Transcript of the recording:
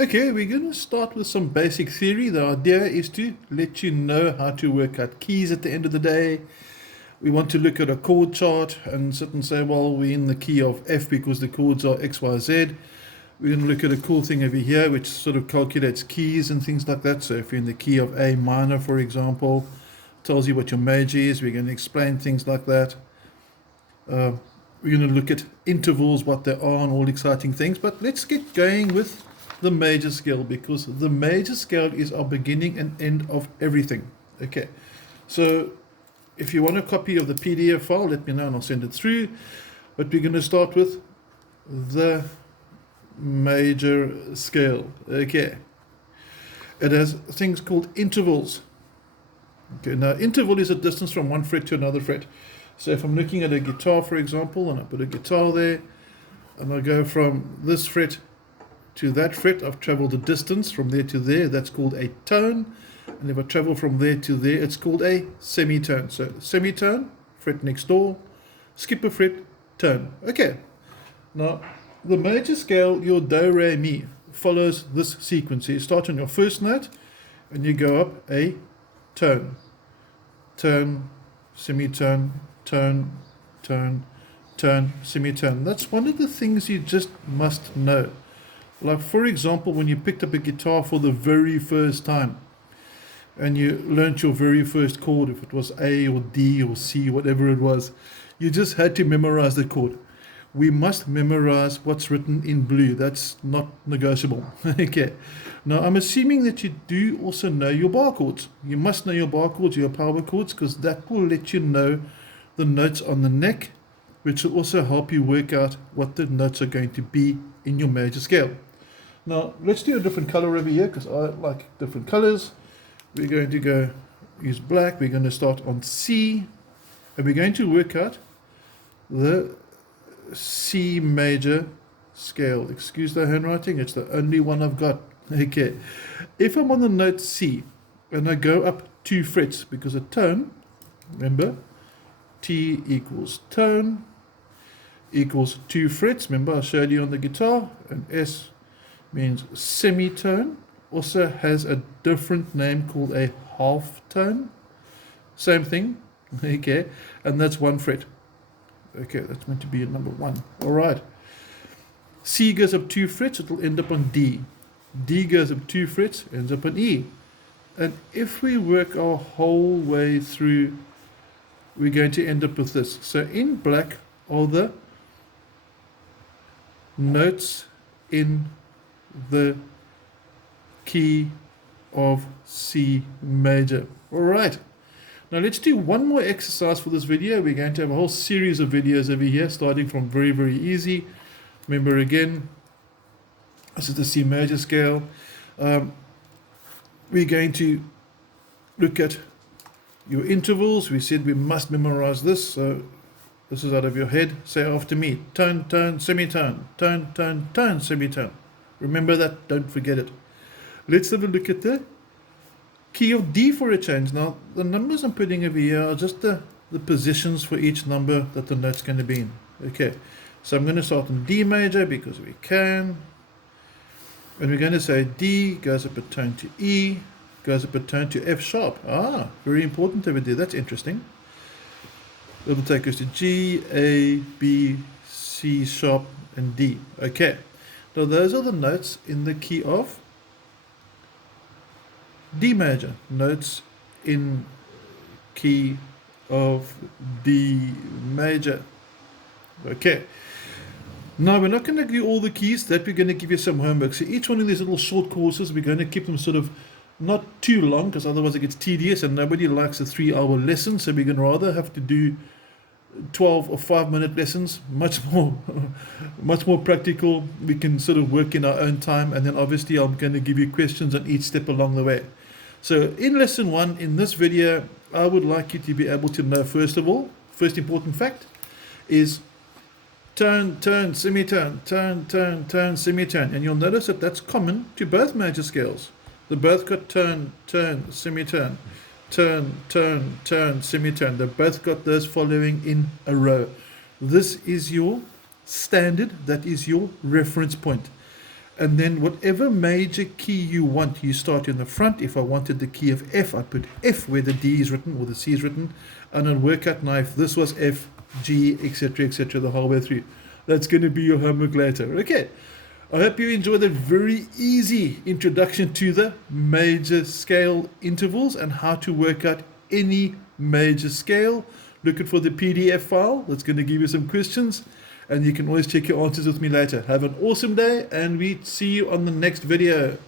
Okay, we're going to start with some basic theory. The idea is to let you know how to work out keys at the end of the day. We want to look at a chord chart and sit and say, well, we're in the key of F because the chords are X, Y, Z. We're going to look at a cool thing over here, which sort of calculates keys and things like that. So if you're in the key of A minor, for example, tells you what your major is. We're going to explain things like that. We're going to look at intervals, what they are, and all exciting things. But let's get going with the major scale, because the major scale is our beginning and end of everything. Okay, so if you want a copy of the PDF file, let me know and I'll send it through. But we're going to start with the major scale. Okay, it has things called intervals. Okay, now interval is a distance from one fret to another fret. So if I'm looking at a guitar, for example, and I put a guitar there, and I go from this fret to that fret, I've traveled a distance from there to there. That's called a tone. And if I travel from there to there, it's called a semitone. So semitone, fret next door, skip a fret, tone. Okay. Now, the major scale, your do, re, mi, follows this sequence. So you start on your first note, and you go up a tone. Tone, semitone, tone, tone, tone, semitone. That's one of the things you just must know. Like, for example, when you picked up a guitar for the very first time and you learnt your very first chord, if it was A or D or C, whatever it was, you just had to memorize the chord. We must memorize what's written in blue. That's not negotiable. Okay. Now, I'm assuming that you do also know your bar chords. You must know your bar chords, your power chords, because that will let you know the notes on the neck, which will also help you work out what the notes are going to be in your major scale. Now, let's do a different color over here, because I like different colors. We're going to go use black. We're going to start on C, and we're going to work out the C major scale. Excuse the handwriting, it's the only one I've got. Okay, if I'm on the note C and I go up 2 frets, because a tone, remember, T equals tone equals 2 frets. Remember, I showed you on the guitar, and S means semitone. Also has a different name called a half tone. Same thing. Okay, and that's 1 fret. Okay, that's meant to be a number 1. All right. C goes up 2 frets, it will end up on D. D goes up 2 frets, ends up on E. And if we work our whole way through, we're going to end up with this. So in black are the notes in the key of C major. All right. Now let's do one more exercise for this video. We're going to have a whole series of videos over here, starting from very, very easy. Remember again, this is the C major scale. We're going to look at your intervals. We said we must memorize this, so this is out of your head. Say after me: tone, tone, semitone, tone, tone, tone, semitone. Remember that, don't forget it. Let's have a look at the key of D for a change. Now, the numbers I'm putting over here are just the positions for each number that the note's going to be in. Okay, so I'm going to start in D major because we can. And we're going to say D goes up a tone to E, goes up a tone to F sharp. Ah, very important over there. That's interesting. That will take us to G, A, B, C sharp, and D. Okay, now those are the notes in the key of D major. Notes in key of D major. Okay. Now we're not going to do all the keys. That we're going to give you some homework. So each one of these little short courses, we're going to keep them sort of not too long, because otherwise it gets tedious and nobody likes a 3-hour lesson. So we're going to rather have to do 12 or 5-minute lessons, much more practical. We can sort of work in our own time, and then obviously I'm going to give you questions on each step along the way. So in lesson 1, in this video, I would like you to be able to know, first of all, first important fact is tone, tone, semitone, tone, tone, tone, semitone. And you'll notice that that's common to both major scales. They both got tone, tone, semitone, tone, tone, tone, semitone. They've both got those following in a row. This is your standard, that is your reference point. And then whatever major key you want, you start in the front. If I wanted the key of F, I'd put F where the D is written or the C is written, and I'd work out now if this was F, G, etc., the whole way through. That's going to be your homework later. Okay. I hope you enjoyed a very easy introduction to the major scale intervals and how to work out any major scale. Looking for the PDF file that's going to give you some questions, and you can always check your answers with me later. Have an awesome day, and we see you on the next video.